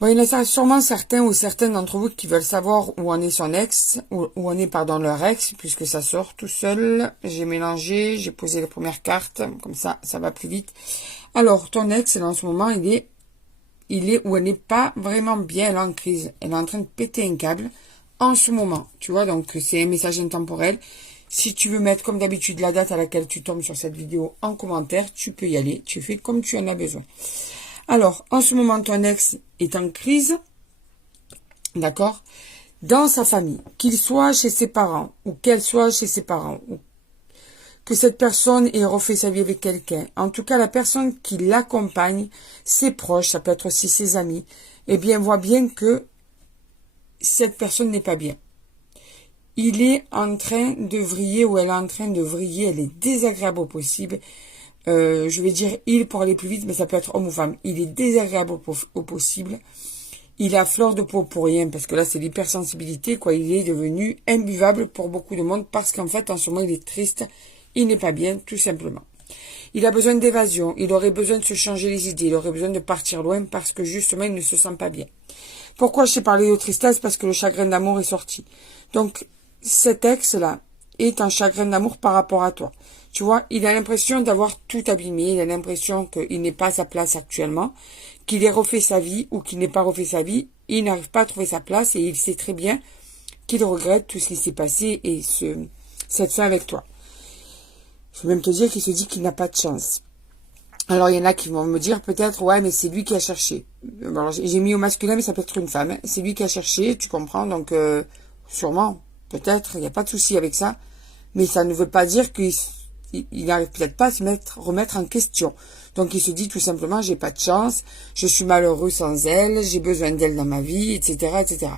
Bon, il y en a sûrement certains ou certaines d'entre vous qui veulent savoir où en est son ex, où en est, pardon, leur ex, puisque ça sort tout seul. J'ai mélangé, j'ai posé les premières cartes, comme ça va plus vite. Alors, ton ex, en ce moment, il est où elle n'est pas vraiment bien, elle est en crise. Elle est en train de péter un câble en ce moment, tu vois, donc c'est un message intemporel. Si tu veux mettre, comme d'habitude, la date à laquelle tu tombes sur cette vidéo en commentaire, tu peux y aller, tu fais comme tu en as besoin. Alors, en ce moment, ton ex est en crise, d'accord, dans sa famille, qu'il soit chez ses parents, ou qu'elle soit chez ses parents, ou que cette personne ait refait sa vie avec quelqu'un. En tout cas, la personne qui l'accompagne, ses proches, ça peut être aussi ses amis, eh bien, voit bien que cette personne n'est pas bien. Il est en train de vriller, ou elle est en train de vriller, elle est désagréable au possible. Je vais dire il pour aller plus vite, mais ça peut être homme ou femme. Il est désagréable au possible. Il a fleur de peau pour rien, parce que là, c'est l'hypersensibilité, quoi. Il est devenu imbuvable pour beaucoup de monde, parce qu'en fait, en ce moment, il est triste. Il n'est pas bien, tout simplement. Il a besoin d'évasion. Il aurait besoin de se changer les idées. Il aurait besoin de partir loin, parce que justement, il ne se sent pas bien. Pourquoi je t'ai parlé de tristesse? Parce que le chagrin d'amour est sorti. Donc, cet ex-là est un chagrin d'amour par rapport à toi. Tu vois, il a l'impression d'avoir tout abîmé, il a l'impression qu'il n'est pas à sa place actuellement, qu'il ait refait sa vie ou qu'il n'ait pas refait sa vie, il n'arrive pas à trouver sa place et il sait très bien qu'il regrette tout ce qui s'est passé et cette fin avec toi. Je vais même te dire qu'il se dit qu'il n'a pas de chance. Alors, il y en a qui vont me dire peut-être, ouais, mais c'est lui qui a cherché. Alors, j'ai mis au masculin, mais ça peut être une femme. Hein. C'est lui qui a cherché, tu comprends, donc sûrement, peut-être, il n'y a pas de souci avec ça. Mais ça ne veut pas dire qu'il n'arrive peut-être pas à remettre en question. Donc, il se dit tout simplement, j'ai pas de chance, je suis malheureux sans elle, j'ai besoin d'elle dans ma vie, etc., etc.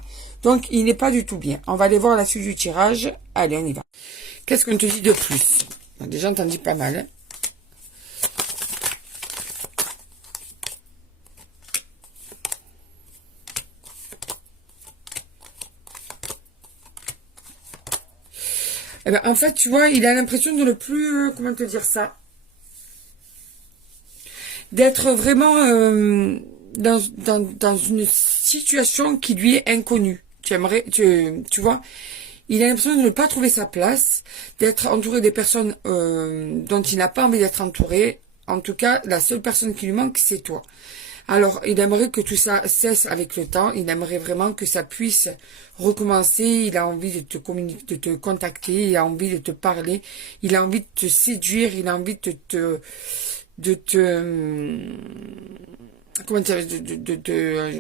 Donc, il n'est pas du tout bien. On va aller voir la suite du tirage. Allez, on y va. Qu'est-ce qu'on te dit de plus? Déjà, on t'en dit pas mal, hein. Eh ben, en fait, tu vois, il a l'impression de ne plus, comment te dire ça, d'être vraiment dans une situation qui lui est inconnue. Tu vois, il a l'impression de ne pas trouver sa place, d'être entouré des personnes dont il n'a pas envie d'être entouré. En tout cas, la seule personne qui lui manque, c'est toi. Alors, il aimerait que tout ça cesse avec le temps. Il aimerait vraiment que ça puisse recommencer. Il a envie de te communiquer, de te contacter. Il a envie de te parler. Il a envie de te séduire. Il a envie de te comment dire,